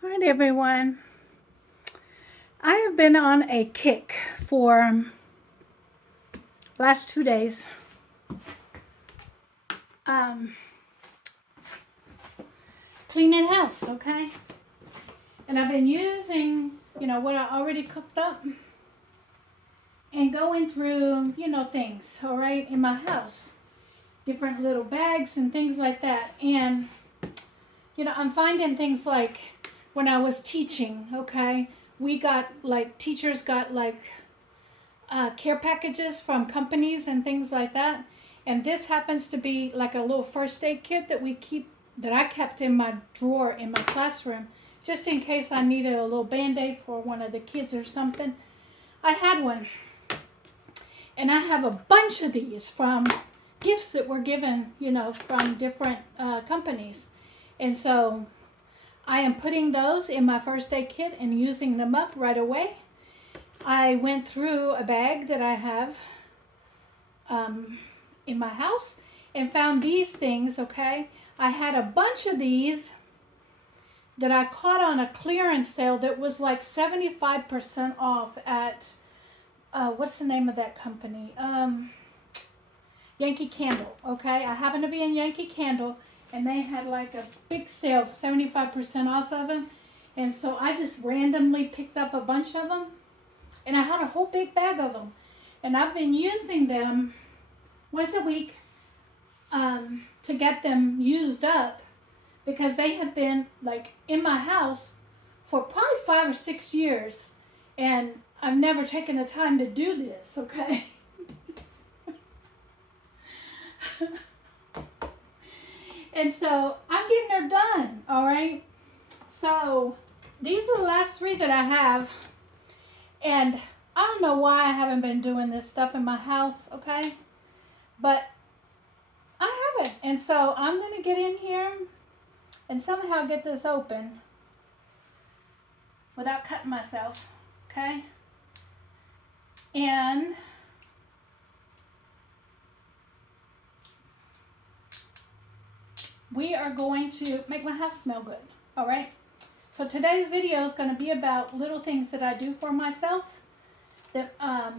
All right, everyone. I have been on a kick for last 2 days. Cleaning house, okay? And I've been using, what I already cooked up and going through, things, all right, in my house. Different little bags and things like that. And, I'm finding things like when I was teaching, okay, teachers got care packages from companies and things like that. And this happens to be like a little first aid kit that I kept in my drawer in my classroom, just in case I needed a little Band-Aid for one of the kids or something. I had one. And I have a bunch of these from gifts that were given, from different companies. And so I am putting those in my first aid kit and using them up right away. I went through a bag that I have in my house and found these things, okay? I had a bunch of these that I caught on a clearance sale that was like 75% off at, what's the name of that company? Yankee Candle, okay? I happen to be in Yankee Candle, and they had like a big sale, 75% off of them. And so I just randomly picked up a bunch of them, and I had a whole big bag of them. And I've been using them once a week to get them used up, because they have been like in my house for probably 5 or 6 years, and I've never taken the time to do this, okay? And so I'm getting her done, all right? So these are the last 3 that I have, and I don't know why I haven't been doing this stuff in my house, okay? But I haven't, and so I'm gonna get in here and somehow get this open without cutting myself, okay? And we are going to make my house smell good, all right? So today's video is going to be about little things that I do for myself that are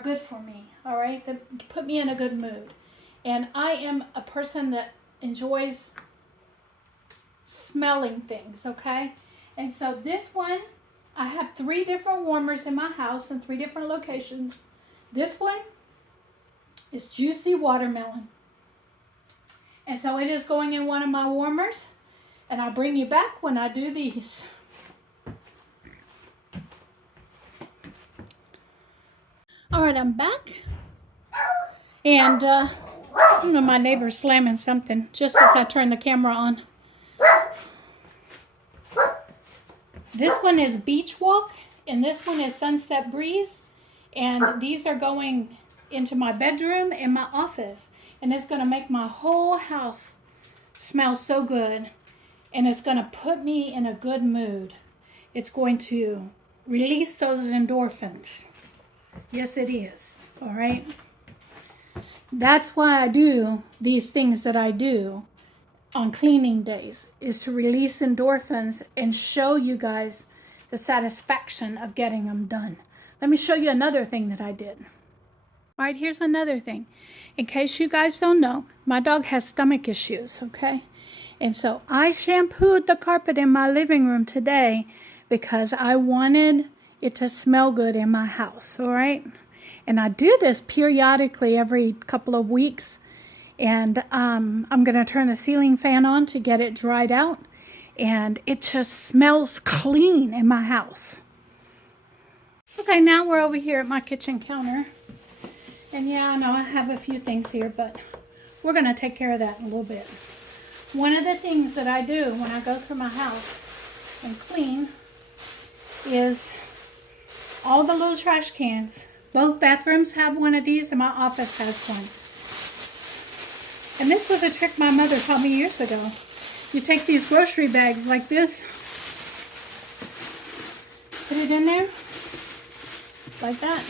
good for me, all right? That put me in a good mood. And I am a person that enjoys smelling things, okay? And so this one, I have 3 different warmers in my house in 3 different locations. This one is juicy watermelon. And so it is going in one of my warmers, and I'll bring you back when I do these. All right, I'm back. And I don't know, my neighbor's slamming something just as I turn the camera on. This one is Beach Walk, and this one is Sunset Breeze. And these are going into my bedroom and my office. And it's going to make my whole house smell so good. And it's going to put me in a good mood. It's going to release those endorphins. Yes, it is. All right. That's why I do these things that I do on cleaning days, is to release endorphins and show you guys the satisfaction of getting them done. Let me show you another thing that I did. All right, here's another thing. In case you guys don't know, my dog has stomach issues, okay? And so I shampooed the carpet in my living room today because I wanted it to smell good in my house, all right? And I do this periodically every couple of weeks. And I'm going to turn the ceiling fan on to get it dried out. And it just smells clean in my house. Okay, now we're over here at my kitchen counter. And yeah, I know I have a few things here, but we're going to take care of that in a little bit. One of the things that I do when I go through my house and clean is all the little trash cans. Both bathrooms have one of these, and my office has one. And this was a trick my mother taught me years ago. You take these grocery bags like this, put it in there, like that.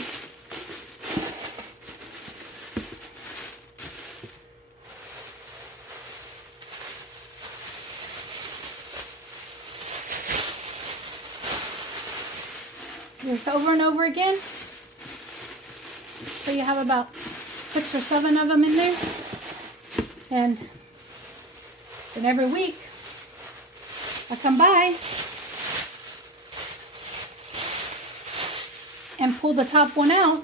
this over and over again. So you have about 6 or 7 of them in there. And then every week I come by and pull the top one out.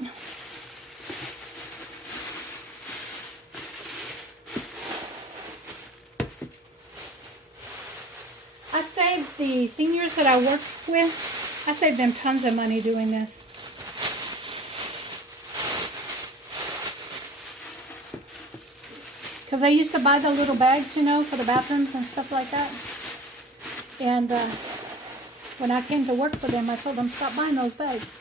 I saved the seniors that I work with, I saved them tons of money doing this. Because I used to buy the little bags, you know, for the bathrooms and stuff like that. And when I came to work for them, I told them, stop buying those bags.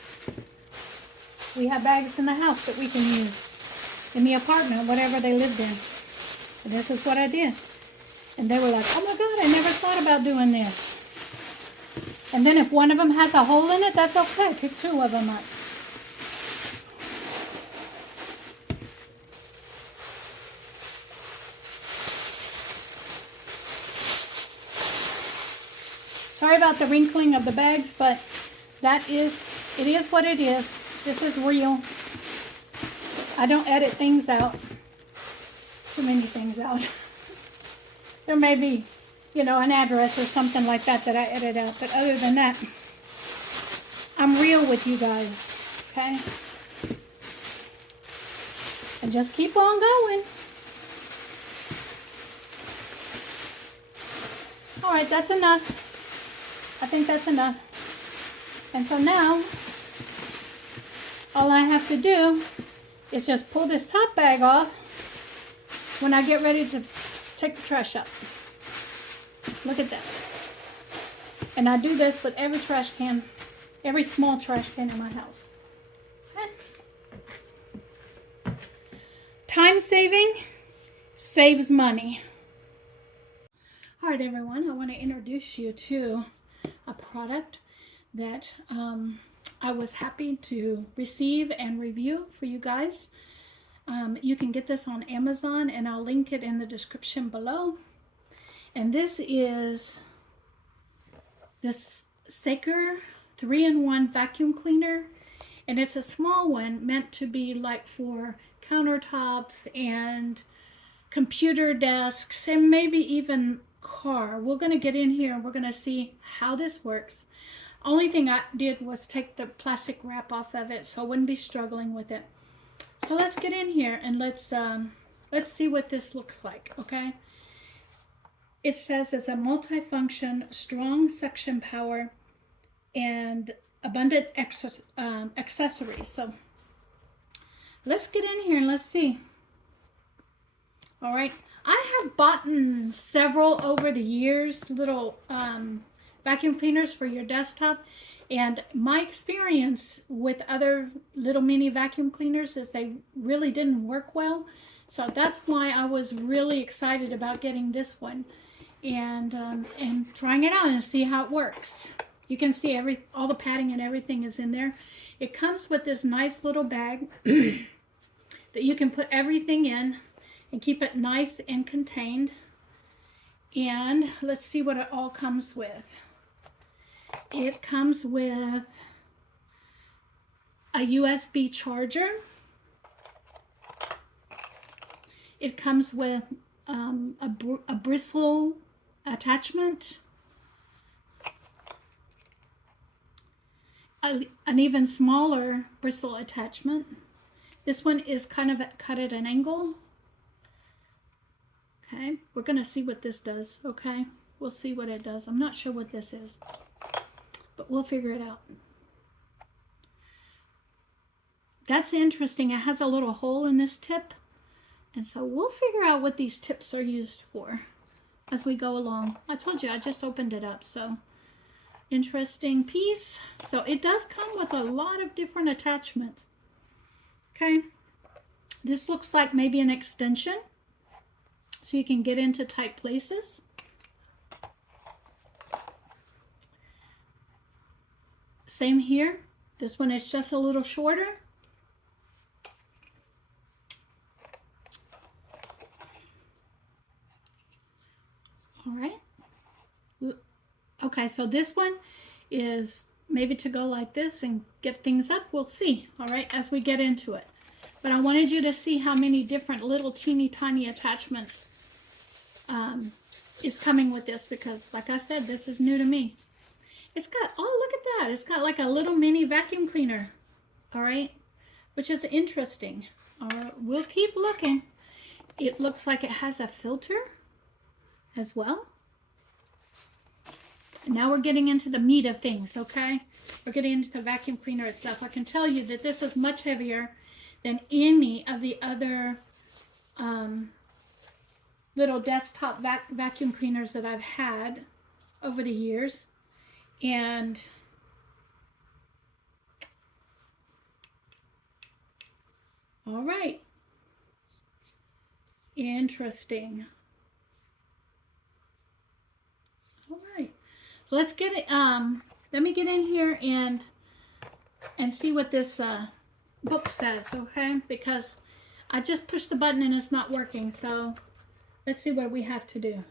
We have bags in the house that we can use in the apartment, whatever they lived in. And this is what I did. And they were like, oh my God, I never thought about doing this. And then if one of them has a hole in it, that's okay. Pick 2 of them up. Sorry about the wrinkling of the bags, but it is what it is. This is real. I don't edit things out. Too many things out. There may be, you know, an address or something like that that I edit out. But other than that, I'm real with you guys. Okay? And just keep on going. Alright, that's enough. I think that's enough. And so now, all I have to do is just pull this top bag off when I get ready to take the trash out. Look at that. And I do this with every trash can, every small trash can in my house. Okay. Time saving saves money. All right, everyone, I want to introduce you to a product that I was happy to receive and review for you guys. You can get this on Amazon, and I'll link it in the description below. And this is this Saker 3-in-1 vacuum cleaner, and it's a small one meant to be like for countertops and computer desks and maybe even car. We're going to get in here and we're going to see how this works. Only thing I did was take the plastic wrap off of it so I wouldn't be struggling with it. So let's get in here and let's see what this looks like, okay? It says it's a multifunction, strong suction power, and abundant accessories. So let's get in here and let's see. All right, I have bought several over the years, little vacuum cleaners for your desktop. And my experience with other little mini vacuum cleaners is they really didn't work well. So that's why I was really excited about getting this one and trying it out and see how it works. You can see all the padding and everything is in there. It comes with this nice little bag that you can put everything in and keep it nice and contained. And let's see what it all comes with. It comes with a USB charger. It comes with a bristle attachment, an even smaller bristle attachment. This one is kind of cut at an angle. Okay, we're going to see what this does, okay? We'll see what it does. I'm not sure what this is, but we'll figure it out. That's interesting. It has a little hole in this tip, and so we'll figure out what these tips are used for as we go along. I told you I just opened it up, so interesting piece. So it does come with a lot of different attachments. Okay, this looks like maybe an extension, so you can get into tight places. Same here. This one is just a little shorter. All right. Okay, so this one is maybe to go like this and get things up. We'll see, all right, as we get into it. But I wanted you to see how many different little teeny tiny attachments is coming with this, because like I said, this is new to me. It's got, oh, look at that. It's got like a little mini vacuum cleaner, all right, which is interesting. All right, we'll keep looking. It looks like it has a filter as well. And now we're getting into the meat of things, okay? We're getting into the vacuum cleaner itself. I can tell you that this is much heavier than any of the other little desktop vacuum cleaners that I've had over the years. And all right, interesting. All right, so let's get it. Let me get in here and see what this book says, okay? Because I just pushed the button and it's not working. So let's see what we have to do.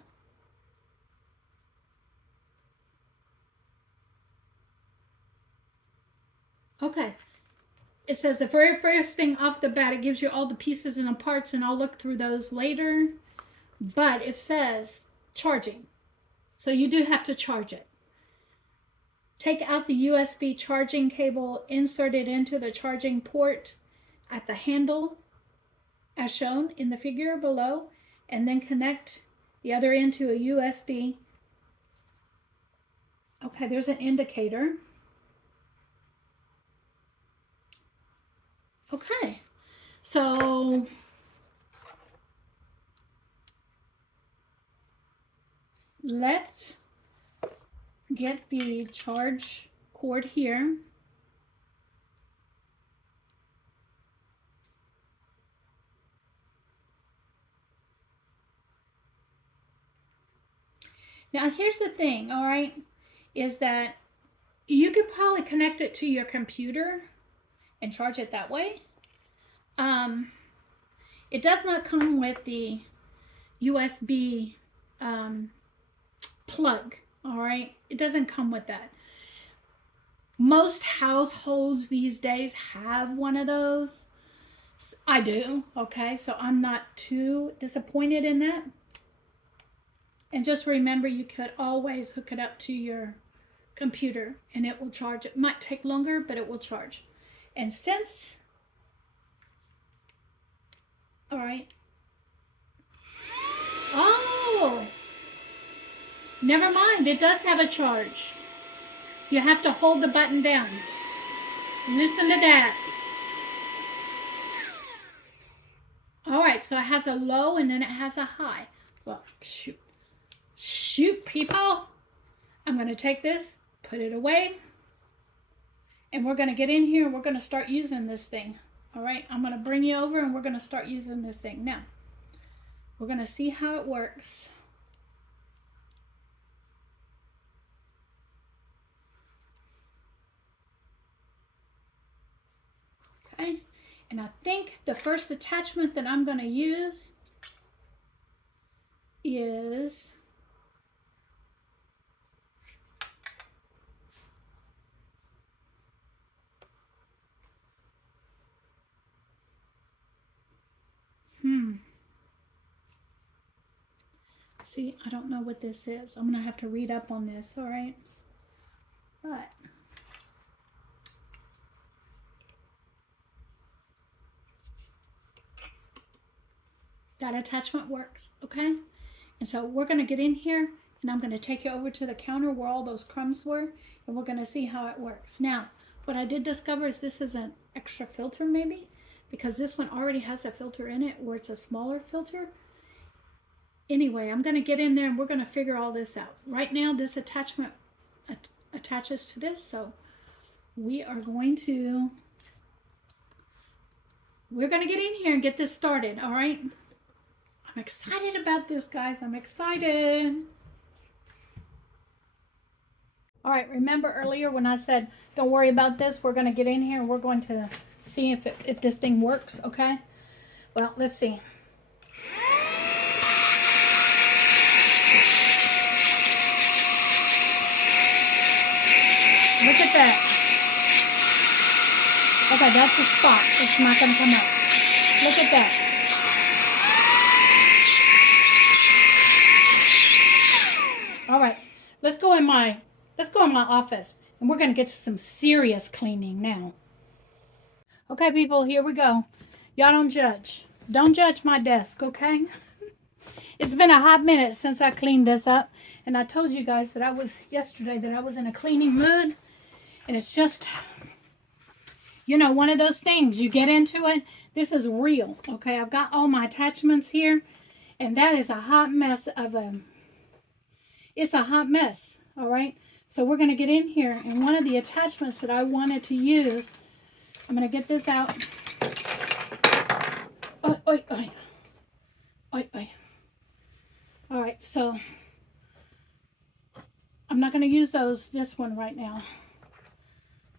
Okay. It says the very first thing off the bat, it gives you all the pieces and the parts, and I'll look through those later. But it says charging. So you do have to charge it. Take out the USB charging cable, insert it into the charging port at the handle as shown in the figure below, and then connect the other end to a USB. Okay, there's an indicator. Okay, so let's get the charge cord here. Now here's the thing, all right, is that you could probably connect it to your computer and charge it that way. It does not come with the USB plug, all right? It doesn't come with that. Most households these days have one of those. I do, okay? So I'm not too disappointed in that. And just remember, you could always hook it up to your computer and it will charge. It might take longer, but it will charge. And since, all right. Oh, never mind. It does have a charge. You have to hold the button down. Listen to that. All right, so it has a low and then it has a high. Well, shoot, people. I'm going to take this, put it away, and we're going to get in here and we're going to start using this thing. All right, I'm going to bring you over and we're going to start using this thing. Now, we're going to see how it works. Okay, and I think the first attachment that I'm going to use is see, I don't know what this is. I'm going to have to read up on this, all right? But that attachment works, okay? And so we're going to get in here and I'm going to take you over to the counter where all those crumbs were, and we're going to see how it works. Now, what I did discover is this is an extra filter maybe, because this one already has a filter in it where it's a smaller filter. Anyway, I'm going to get in there and we're going to figure all this out. Right now, this attachment attaches to this, so we're going to get in here and get this started, all right? I'm excited about this, guys. I'm excited. All right, remember earlier when I said, don't worry about this, we're going to get in here and we're going to see if this thing works, okay? Well, let's see. Look at at that. Okay, that's a spot. It's not going to come out. Look at that. All right, let's go in my office, and we're going to get to some serious cleaning now. Okay, people, here we go. Y'all don't judge. Don't judge my desk, okay? It's been a hot minute since I cleaned this up, and I told you guys that yesterday that I was in a cleaning mood, and it's just, you know, one of those things. You get into it. This is real, okay? I've got all my attachments here, and that is a hot mess of it's a hot mess, all right? So we're going to get in here, and one of the attachments that I wanted to use, I'm going to get this out. Oi, oi, oi. Oi, oi. All right, so I'm not going to use this one right now.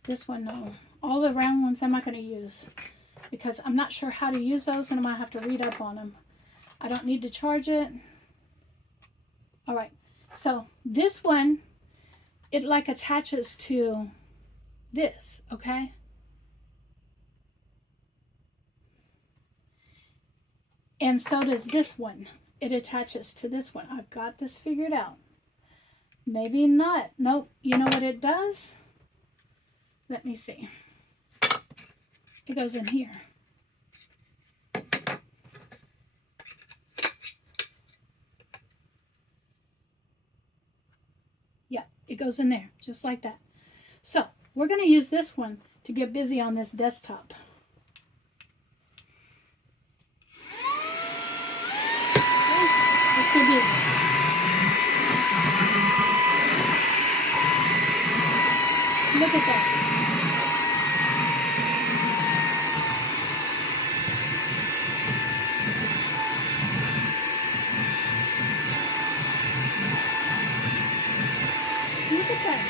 This one, no. All the round ones I'm not going to use because I'm not sure how to use those, and I might have to read up on them. I don't need to charge it. All right, so this one, it like attaches to this, okay? And so does this one. It attaches to this one. I've got this figured out. Maybe not. Nope. You know what it does? Let me see. It goes in here. Yeah, it goes in there, just like that. So, we're going to use this one to get busy on this desktop. Okay, let's get busy. Look at that. Look at that.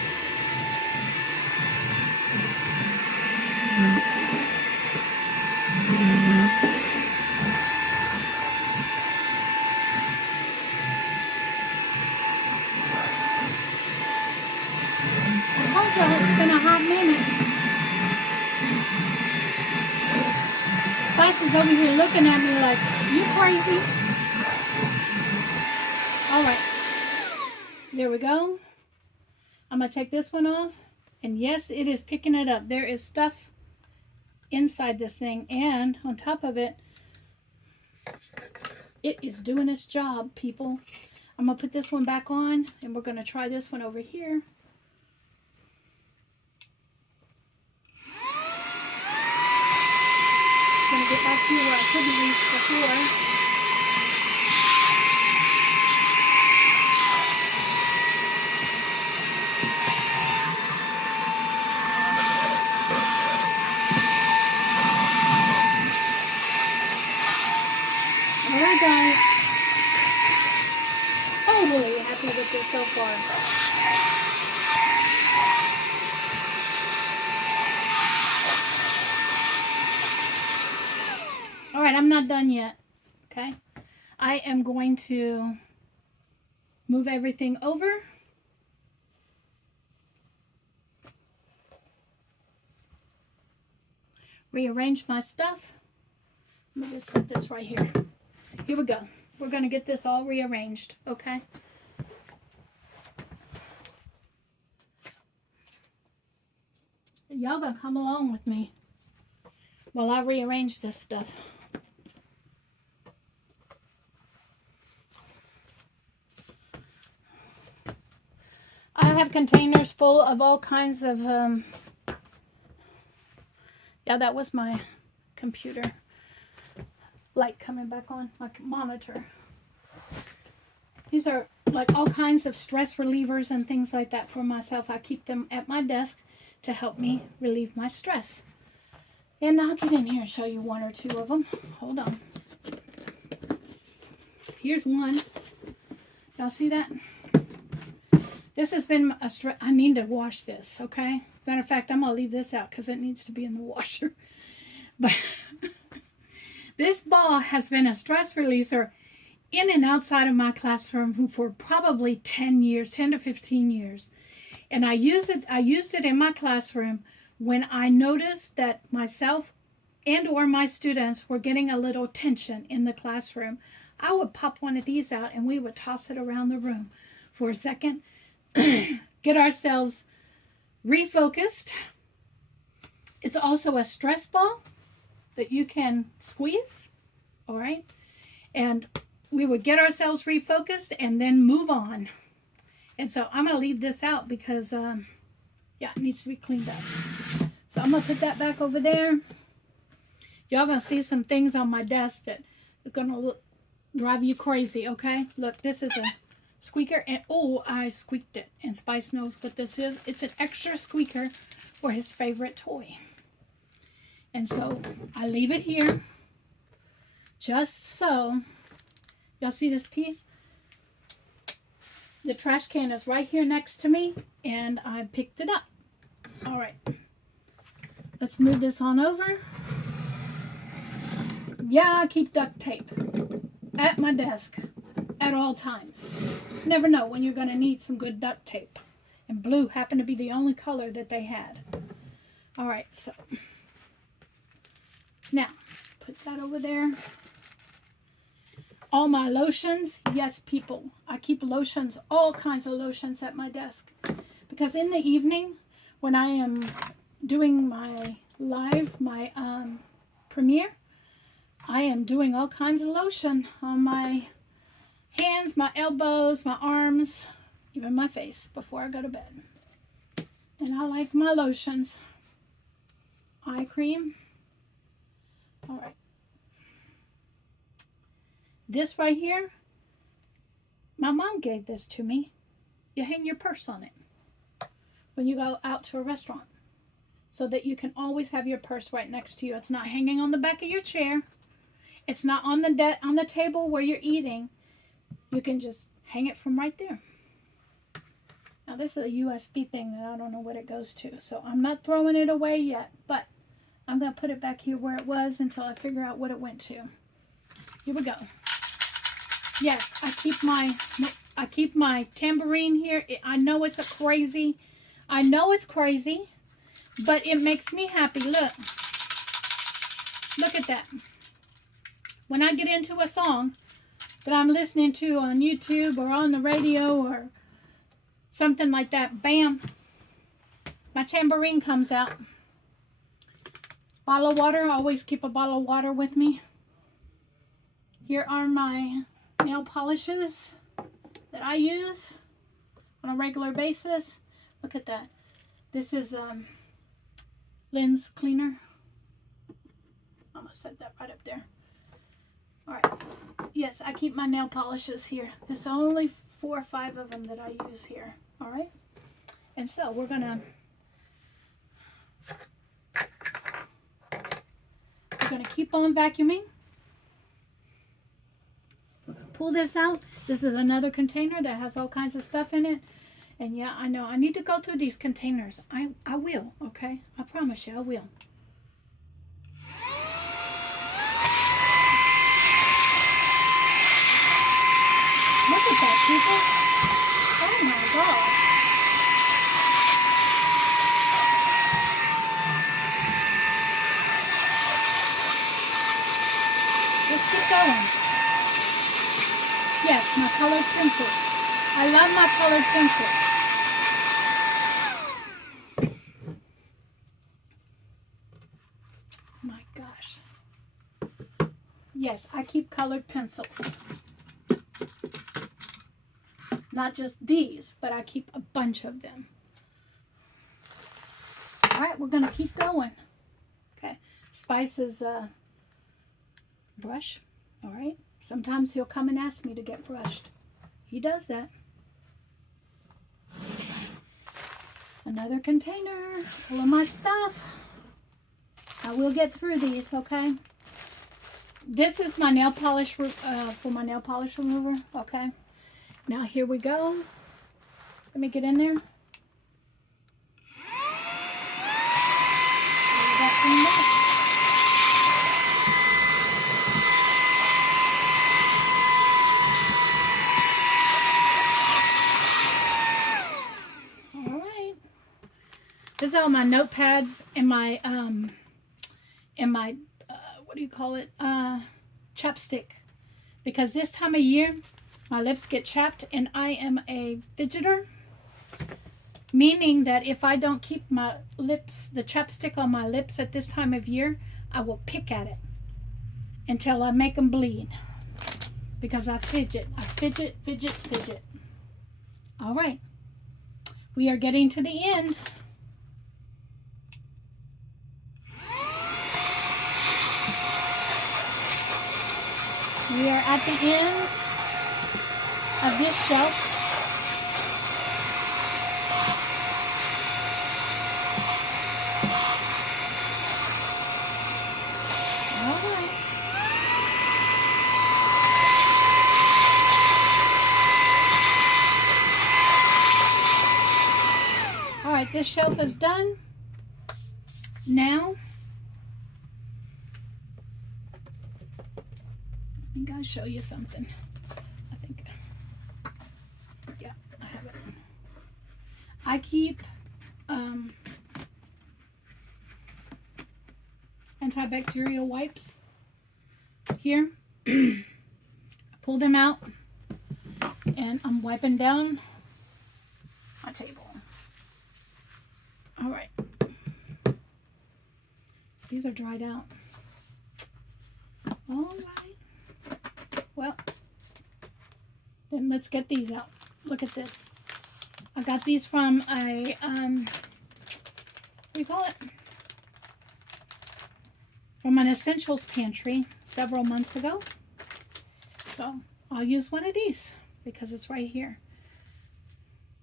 It's been a hot minute. Class is over here looking at me like, you crazy? All right, there we go. I'm gonna take this one off, and yes, it is picking it up. There is stuff inside this thing, and on top of it, it is doing its job, people. I'm gonna put this one back on, and we're gonna try this one over here. Gonna get back here where I couldn't reach before. Alright guys, totally happy with this so far. Alright, I'm not done yet, okay? I am going to move everything over. Rearrange my stuff. Let me just set this right here. Here we go. We're going to get this all rearranged, okay? Y'all gonna come along with me while I rearrange this stuff. I have containers full of all kinds of, yeah, that was my computer light coming back on, my monitor. These are like all kinds of stress relievers and things like that for myself. I keep them at my desk to help me relieve my stress. And I'll get in here and show you one or two of them. Hold on. Here's one. Y'all see that? This has been a stress. I need to wash this, okay? Matter of fact, I'm going to leave this out because it needs to be in the washer. But this ball has been a stress releaser in and outside of my classroom for probably 10 years, 10 to 15 years. And I used it in my classroom when I noticed that myself and or my students were getting a little tension in the classroom. I would pop one of these out and we would toss it around the room for a second, get ourselves refocused. It's also a stress ball that you can squeeze, all right? And we would get ourselves refocused and then move on. And so I'm going to leave this out because, yeah, it needs to be cleaned up. So I'm going to put that back over there. Y'all going to see some things on my desk that are going to drive you crazy, okay? Look, this is a squeaker. And oh, I squeaked it. And Spice knows what this is. It's an extra squeaker for his favorite toy. And so I leave it here just so. Y'all see this piece? The trash can is right here next to me, and I picked it up. All right. Let's move this on over. Yeah, I keep duct tape at my desk at all times. Never know when you're going to need some good duct tape. And blue happened to be the only color that they had. All right, so now put that over there. All my lotions, yes, people, I keep lotions, all kinds of lotions at my desk. Because in the evening, when I am doing my live, my premiere, I am doing all kinds of lotion on my hands, my elbows, my arms, even my face before I go to bed. And I like my lotions. Eye cream. All right. This right here, my mom gave this to me. You hang your purse on it when you go out to a restaurant so that you can always have your purse right next to you. It's not hanging on the back of your chair. It's not on the table where you're eating. You can just hang it from right there. Now this is a USB thing that I don't know what it goes to, so I'm not throwing it away yet, but I'm going to put it back here where it was until I figure out what it went to. Here we go. Yes, I keep my tambourine here. I know it's crazy, but it makes me happy. Look at that. When I get into a song that I'm listening to on YouTube or on the radio or something like that, bam, my tambourine comes out. Bottle of water, I always keep a bottle of water with me. Here are my nail polishes that I use on a regular basis. Look at that. This is lens cleaner. I'm going to set that right up there. All right. Yes, I keep my nail polishes here. There's only 4 or 5 of them that I use here. All right. And so we're going to keep on vacuuming. Pull this out. This is another container that has all kinds of stuff in it. And yeah, I know I need to go through these containers. I will, okay? I promise you I will. Look at that, people. Oh my God. Let's keep going. Yes, my colored pencil. I love my colored pencil. My gosh. Yes, I keep colored pencils. Not just these, but I keep a bunch of them. All right, we're going to keep going. Okay, Spice's brush. All right. Sometimes he'll come and ask me to get brushed. He does that. Another container full of my stuff. I will get through these, okay? This is my nail polish for my nail polish remover, okay? Now here we go. Let me get in there. All right. This is all my notepads and my what do you call it? Chapstick. Because this time of year, my lips get chapped, and I am a fidgeter, meaning that if I don't keep my lips, the chapstick on my lips at this time of year, I will pick at it until I make them bleed. Because I fidget, fidget. All right, we are getting to the end. We are at the end of this shelf. All right, this shelf is done. Now, I think I'll show you something. Yeah, I have it. I keep antibacterial wipes here. I pull them out and I'm wiping down my table. All right. These are dried out. All right. Well, then let's get these out. Look at this. I got these from a, what do you call it? From an essentials pantry several months ago. So I'll use one of these because it's right here.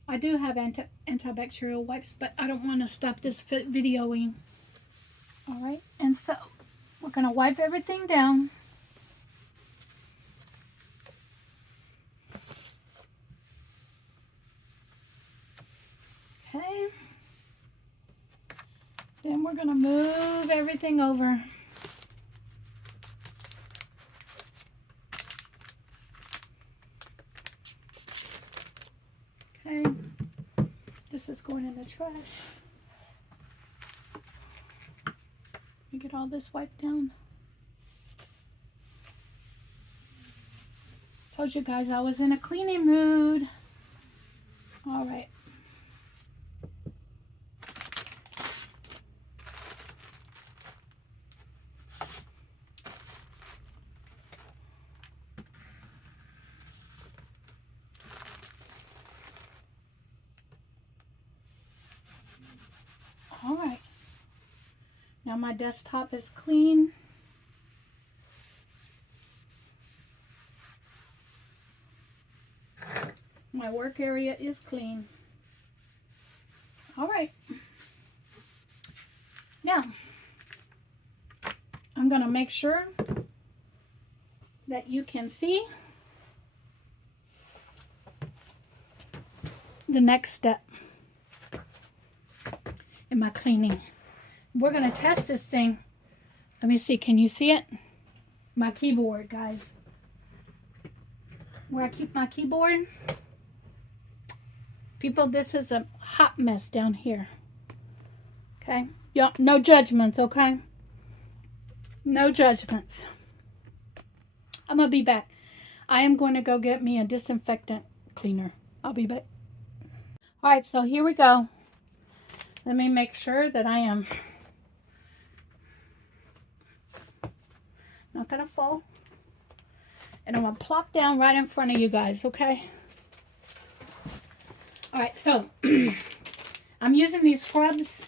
I do have antibacterial wipes, but I don't want to stop this videoing. All right, and so we're going to wipe everything down. Okay. Then we're going to move everything over. Okay. This is going in the trash. You get all this wiped down. Told you guys I was in a cleaning mood. All right. All right. Now my desktop is clean. My work area is clean. All right. Now, I'm going to make sure that you can see the next step in my cleaning. We're going to test this thing. Let me see. Can you see it? My keyboard, guys. Where I keep my keyboard. People, this is a hot mess down here. Okay? Y'all, no judgments, okay? No judgments. I'm going to be back. I am going to go get me a disinfectant cleaner. I'll be back. All right, so here we go. Let me make sure that I am not going to fall. And I'm going to plop down right in front of you guys, okay? All right, so I'm using these scrubs.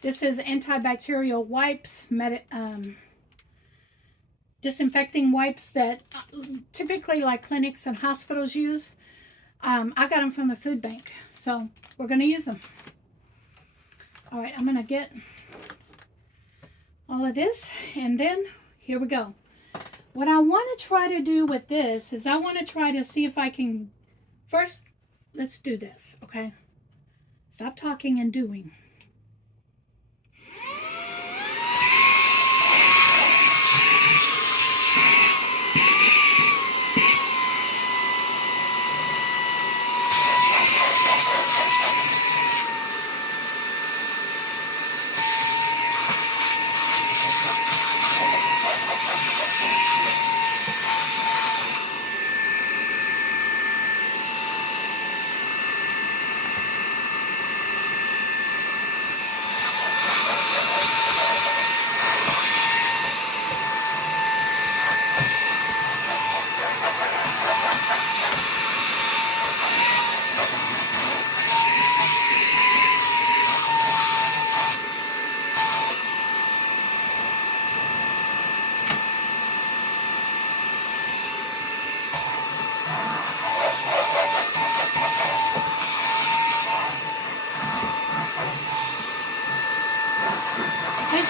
This is antibacterial wipes, disinfecting wipes that typically like clinics and hospitals use. I got them from the food bank, so we're going to use them. All right, I'm going to get all of this, and then here we go. What I want to try to do with this is I want to try to see if I can, first, let's do this, okay? Stop talking and doing.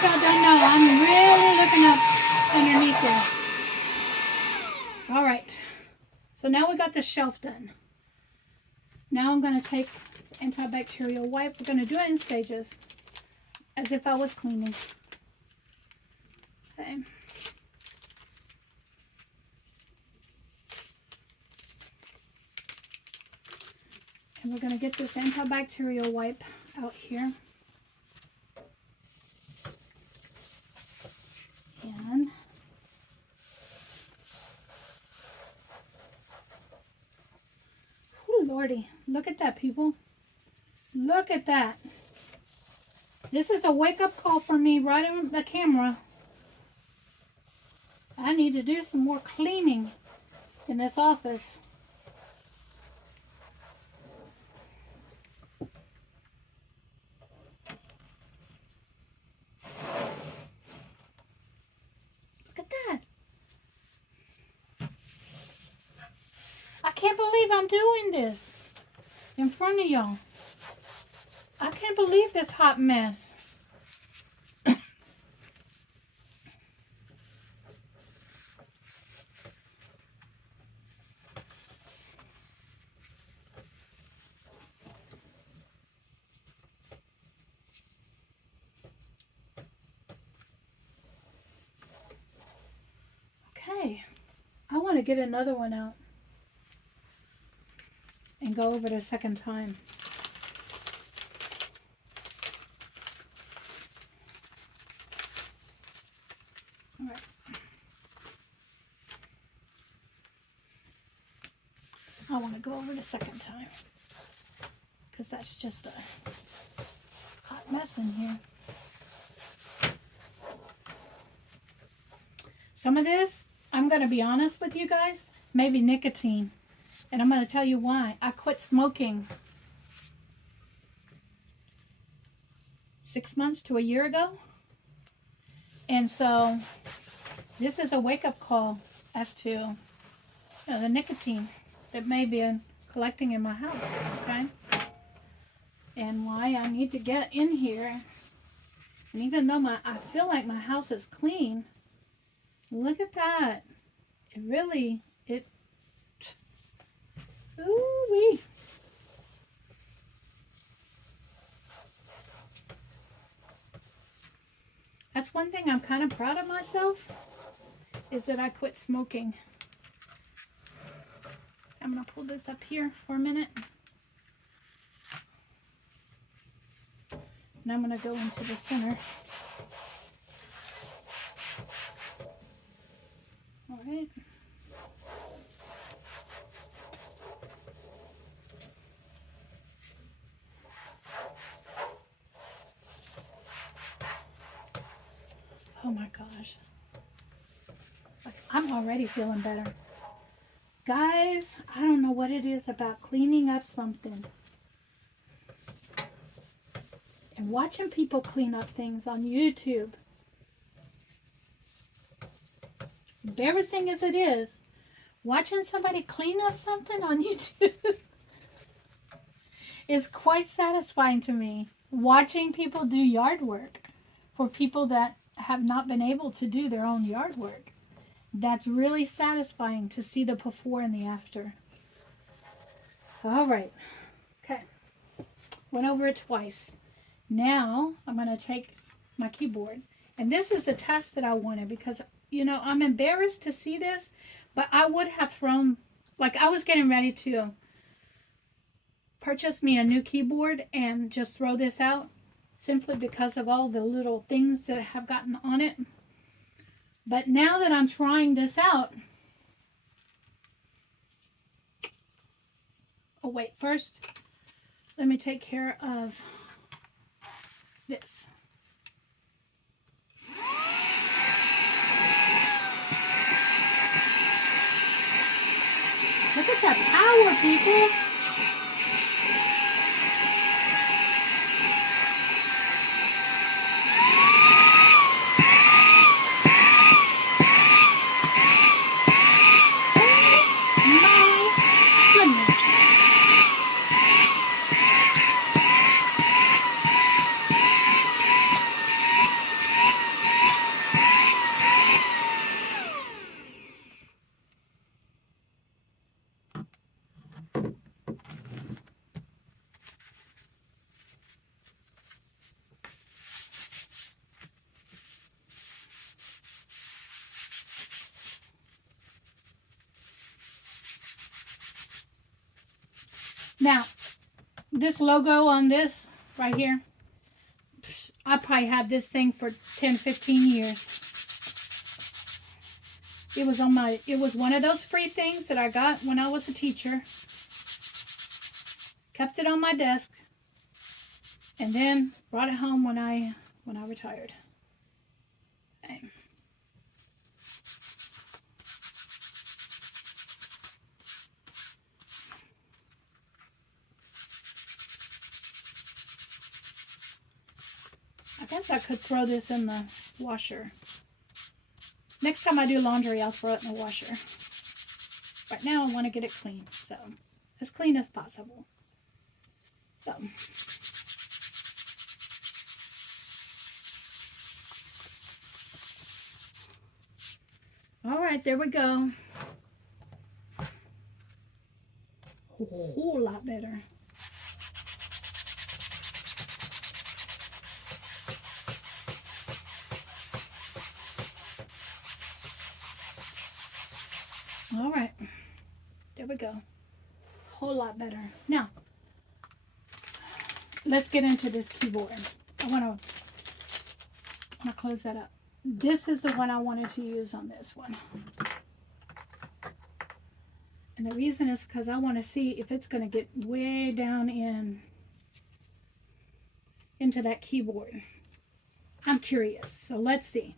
case y'all don't know, I'm really looking up underneath there. All right. So now we got the shelf done. Now I'm going to take antibacterial wipe. We're going to do it in stages, as if I was cleaning. Okay. And we're going to get this antibacterial wipe out here. And oh Lordy, look at that, people. Look at that. This is a wake-up call for me right on the camera. I need to do some more cleaning in this office. Look at that. I can't believe I'm doing this in front of y'all. I can't believe this hot mess. Okay, I want to get another one out and go over it a second time. All right. I want to go over it a second time because that's just a hot mess in here. Some of this, I'm going to be honest with you guys, maybe nicotine. And I'm going to tell you why. I quit smoking 6 months to a year ago. And so this is a wake-up call as to the nicotine that may be collecting in my house, okay? And why I need to get in here. And even though I feel like my house is clean, look at that. It really, ooh-wee. That's one thing I'm kind of proud of myself, is that I quit smoking. I'm going to pull this up here for a minute. And I'm going to go into the center. All right. Oh my gosh. Like, I'm already feeling better. Guys, I don't know what it is about cleaning up something and watching people clean up things on YouTube. Embarrassing as it is, watching somebody clean up something on YouTube is quite satisfying to me. Watching people do yard work for people that have not been able to do their own yard work. That's really satisfying to see the before and the after. All right. Okay. Went over it twice. Now I'm going to take my keyboard. And this is a test that I wanted because, you know, I'm embarrassed to see this, but I would have thrown, like I was getting ready to purchase me a new keyboard and just throw this out simply because of all the little things that have gotten on it. But now that I'm trying this out, oh wait, first let me take care of this. Look at that power, people. Now, this logo on this right here, I probably had this thing for 10, 15 years. It was one of those free things that I got when I was a teacher. Kept it on my desk. And then brought it home when I retired. Okay. I guess I could throw this in the washer. Next time I do laundry, I'll throw it in the washer. Right now, I want to get it clean, so as clean as possible. So, all right, there we go. A whole lot better. All right, there we go. A whole lot better. Now, let's get into this keyboard. I want to close that up. This is the one I wanted to use on this one. And the reason is because I want to see if it's going to get way down into that keyboard. I'm curious, so let's see.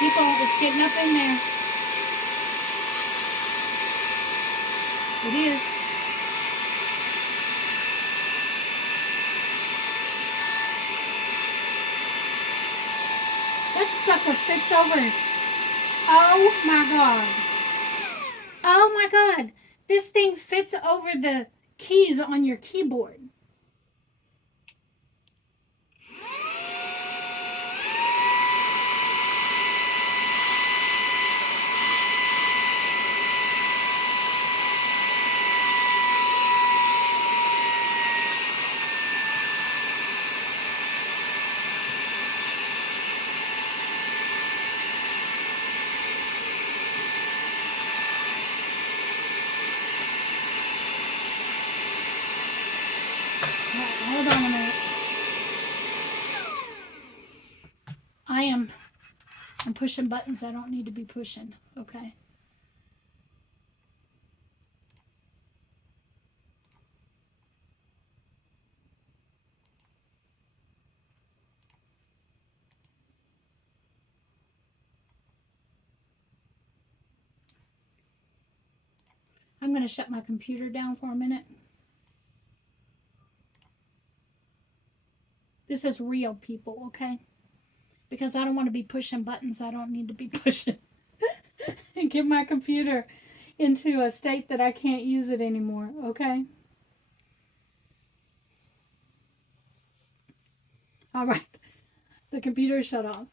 People, it's getting up in there. It is. That sucker fits over. Oh my God. Oh my God. This thing fits over the keys on your keyboard. Hold on a minute. I'm pushing buttons I don't need to be pushing, okay? I'm going to shut my computer down for a minute. This is real, people, okay? Because I don't want to be pushing buttons I don't need to be pushing. And get my computer into a state that I can't use it anymore, okay? All right. The computer shut off.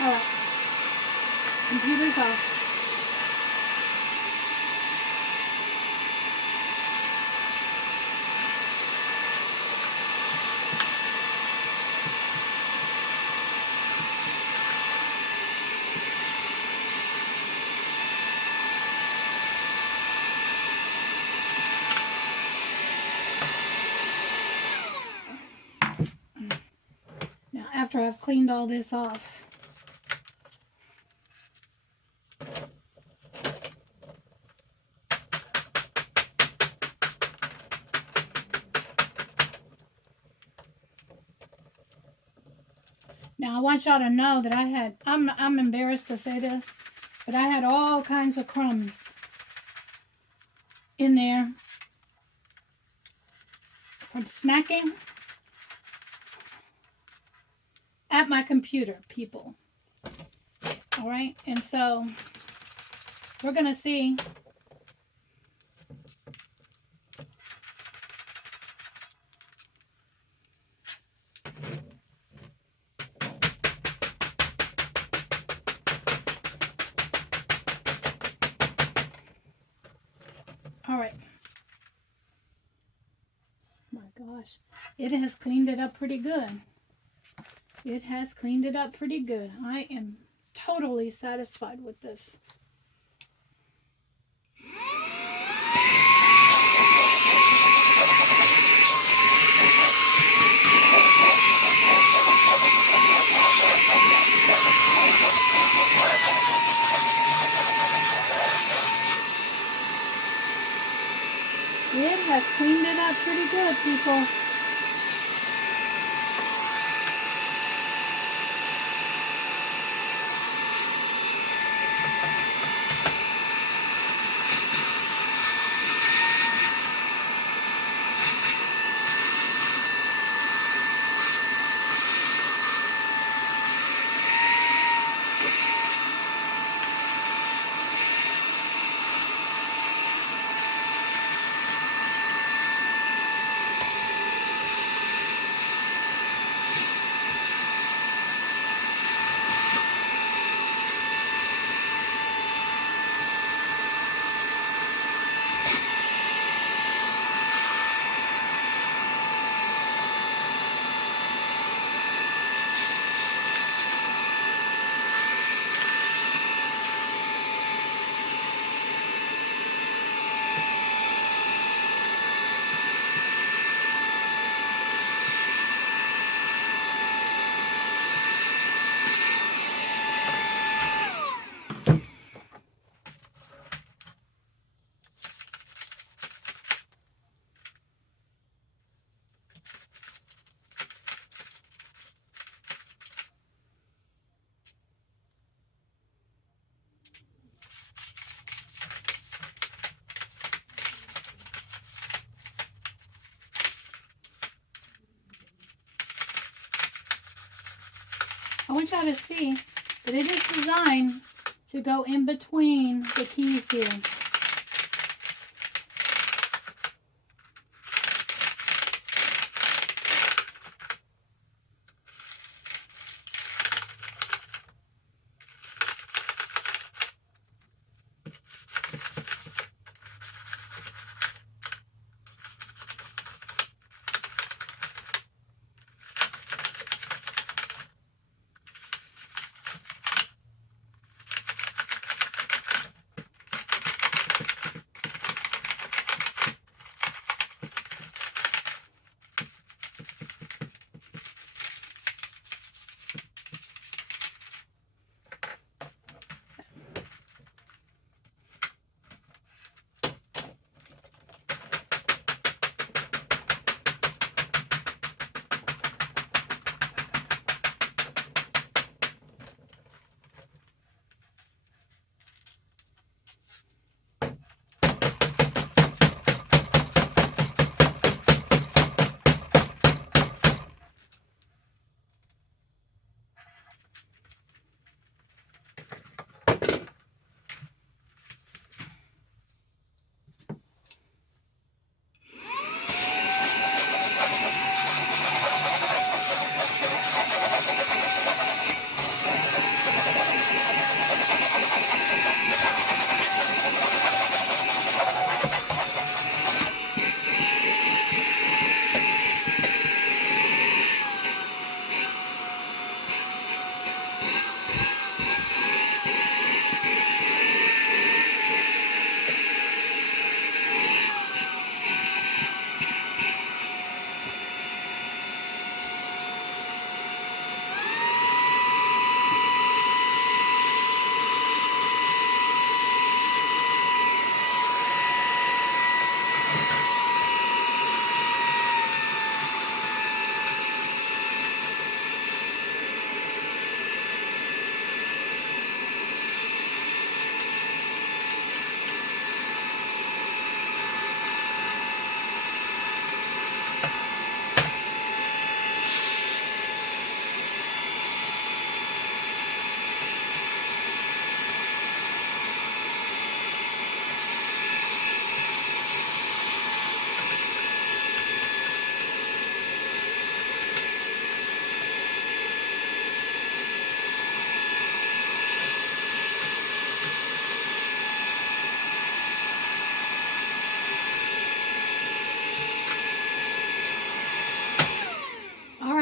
All right. Computer's off. Now, after I've cleaned all this off, Now I want y'all to know that I'm embarrassed to say this, but I had all kinds of crumbs in there from snacking at my computer, people. All right, and so we're gonna see. All right. My gosh, it has cleaned it up pretty good. It has cleaned it up pretty good. I am totally satisfied with this. It has cleaned it up pretty good, people. I want y'all to see that it is designed to go in between the keys here.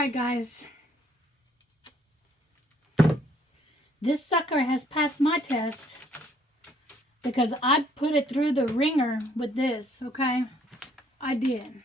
right, guys. This sucker has passed my test because I put it through the ringer with this, okay? I did.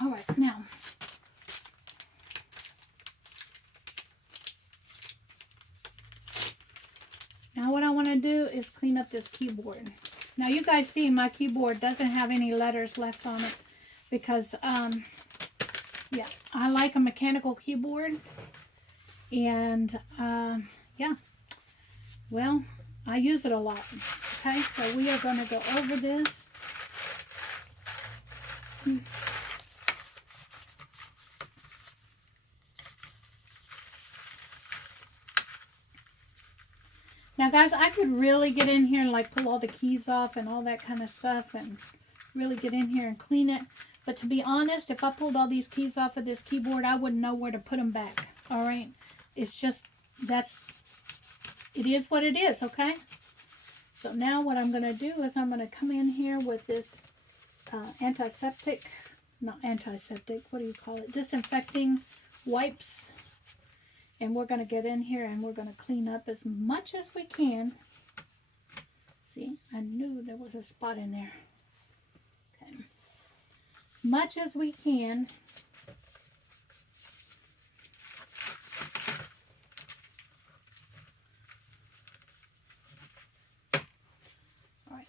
All right, now what I want to do is clean up this keyboard. Now you guys see my keyboard doesn't have any letters left on it because, yeah, I like a mechanical keyboard. And, yeah, well, I use it a lot. Okay, so we are going to go over this. Now, guys, I could really get in here and like pull all the keys off and all that kind of stuff and really get in here and clean it. But to be honest, if I pulled all these keys off of this keyboard, I wouldn't know where to put them back. All right. It's just, it is what it is. Okay. So now what I'm going to do is I'm going to come in here with this what do you call it? Disinfecting wipes. And we're going to get in here and we're going to clean up as much as we can. See, I knew there was a spot in there. Okay. As much as we can. All right.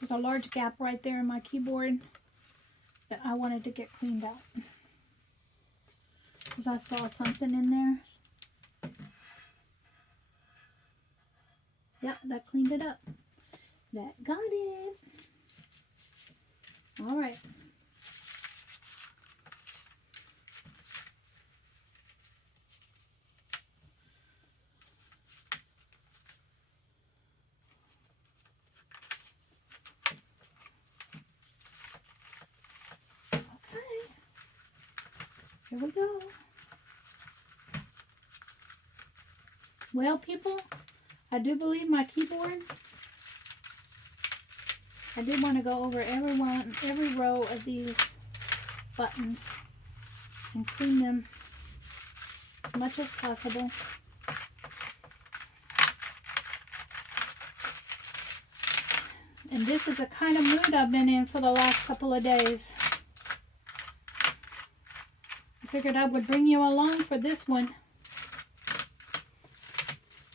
There's a large gap right there in my keyboard that I wanted to get cleaned out. Because I saw something in there. Yep, that cleaned it up. That got it. All right. Here we go. Well, people, I do believe my keyboard, I did want to go over every row of these buttons and clean them as much as possible. And this is the kind of mood I've been in for the last couple of days. Figured I would bring you along for this one,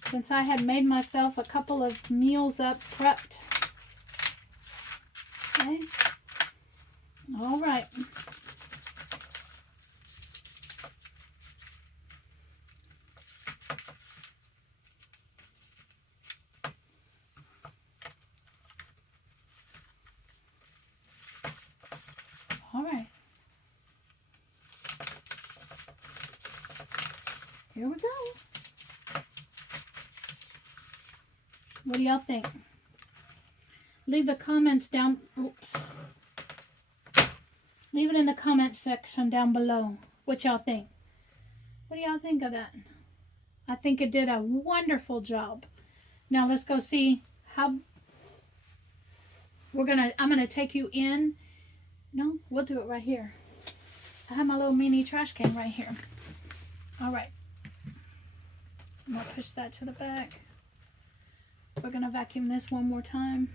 since I had made myself a couple of meals up prepped. Okay. All right. All right. Here we go. What do y'all think? Leave the comments down. Oops. Leave it in the comments section down below. What y'all think? What do y'all think of that? I think it did a wonderful job. Now let's go see how I'm gonna take you in. No, we'll do it right here. I have my little mini trash can right here. All right. I'm going to push that to the back. We're going to vacuum this one more time.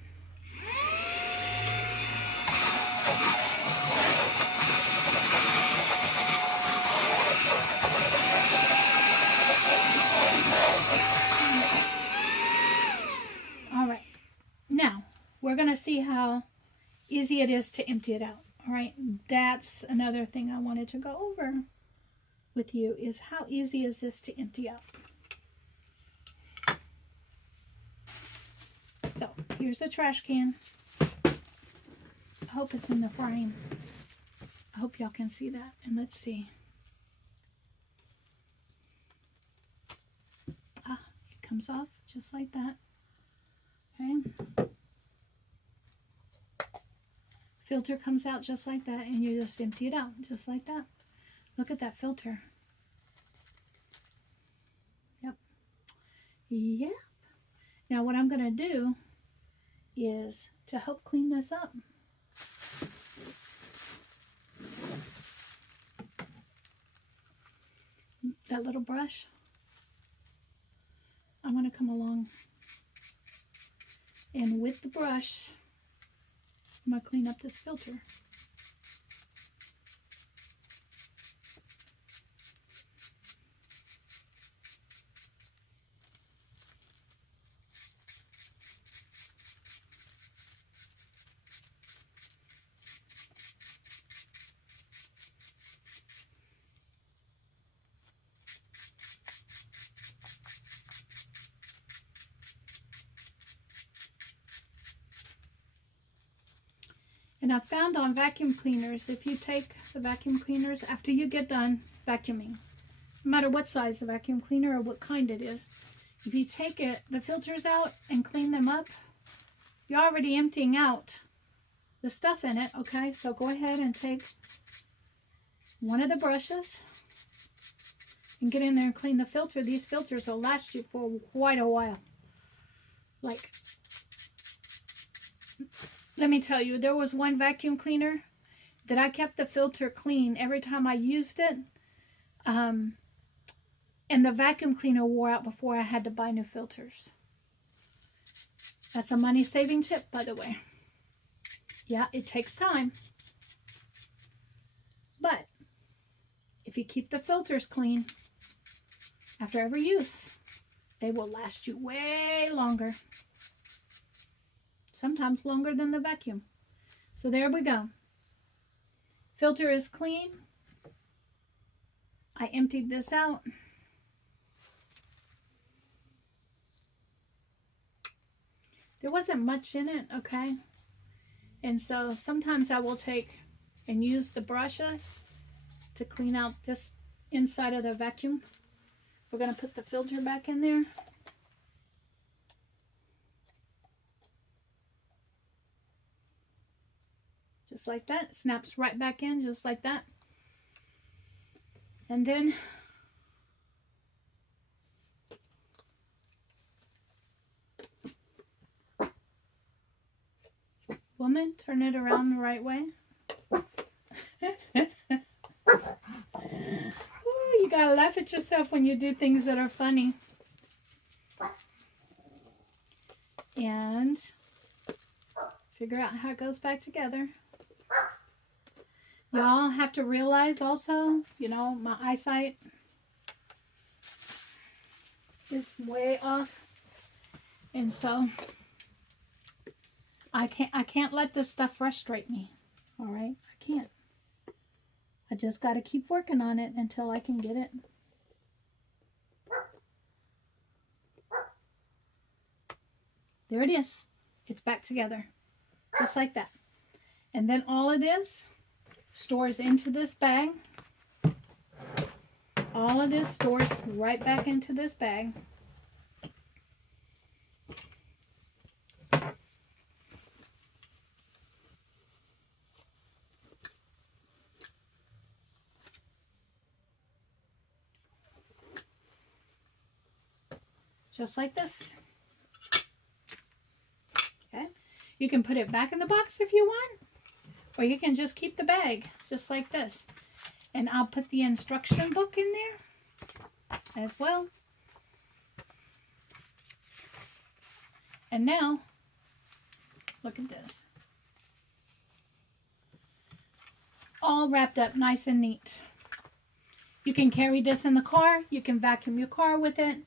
All right. Now, we're going to see how easy it is to empty it out. All right. That's another thing I wanted to go over with you, is how easy is this to empty out. So here's the trash can. I hope it's in the frame. I hope y'all can see that. And let's see. Ah, it comes off just like that. Okay. Filter comes out just like that, and you just empty it out just like that. Look at that filter. Yep. Yep. Now what I'm going to do is to help clean this up. That little brush, I'm going to come along, and with the brush, I'm going to clean up this filter. And I found on vacuum cleaners, if you take the vacuum cleaners after you get done vacuuming, no matter what size the vacuum cleaner or what kind it is, if you take it, the filters out and clean them up, you're already emptying out the stuff in it, okay? So go ahead and take one of the brushes and get in there and clean the filter. These filters will last you for quite a while. Like, let me tell you, there was one vacuum cleaner that I kept the filter clean every time I used it. And the vacuum cleaner wore out before I had to buy new filters. That's a money-saving tip, by the way. Yeah, it takes time. But if you keep the filters clean after every use, they will last you way longer. Sometimes longer than the vacuum. So there we go. Filter is clean. I emptied this out. There wasn't much in it, okay? And so sometimes I will take and use the brushes to clean out this inside of the vacuum. We're going to put the filter back in there. Just like that. It snaps right back in, just like that. And then woman, turn it around the right way. Ooh, you gotta laugh at yourself when you do things that are funny. And figure out how it goes back together. Y'all have to realize also, you know, my eyesight is way off. And so I can't let this stuff frustrate me. All right? I can't. I just got to keep working on it until I can get it. There it is. It's back together. Just like that. And then all of this stores into this bag. All of this stores right back into this bag. Just like this. Okay. You can put it back in the box if you want, or you can just keep the bag just like this. And I'll put the instruction book in there as well. And now, look at this. All wrapped up nice and neat. You can carry this in the car. You can vacuum your car with it.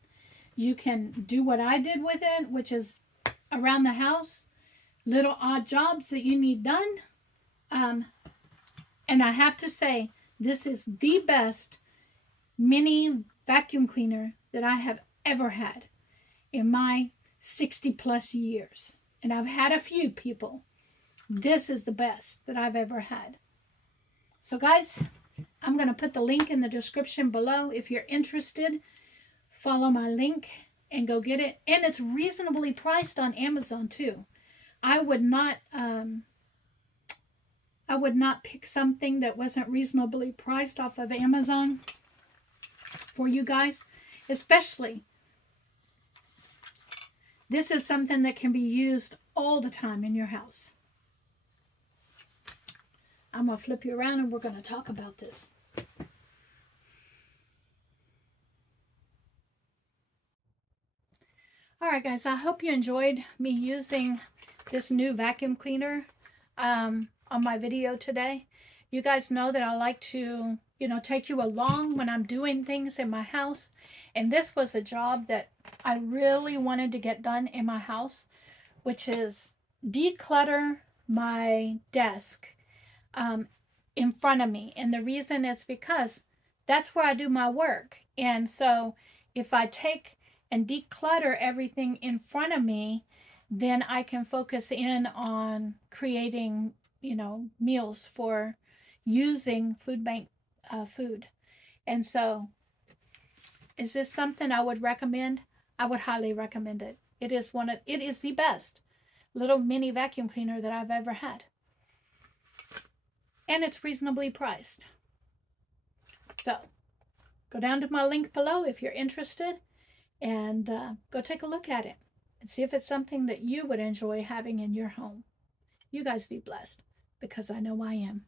You can do what I did with it, which is around the house, little odd jobs that you need done. And I have to say, this is the best mini vacuum cleaner that I have ever had in my 60 plus years. And I've had a few people. This is the best that I've ever had. So guys, I'm going to put the link in the description below. If you're interested, follow my link and go get it. And it's reasonably priced on Amazon too. I would not pick something that wasn't reasonably priced off of Amazon for you guys, especially this is something that can be used all the time in your house. I'm going to flip you around and we're going to talk about this. All right, guys, I hope you enjoyed me using this new vacuum cleaner on my video today. You guys know that I like to, take you along when I'm doing things in my house. And this was a job that I really wanted to get done in my house, which is declutter my desk in front of me. And the reason is because that's where I do my work. And so if I take and declutter everything in front of me, then I can focus in on creating, meals for using food bank food. And so is this something I would recommend? I would highly recommend it. It is the best little mini vacuum cleaner that I've ever had. And it's reasonably priced. So go down to my link below if you're interested and go take a look at it and see if it's something that you would enjoy having in your home. You guys be blessed, because I know I am.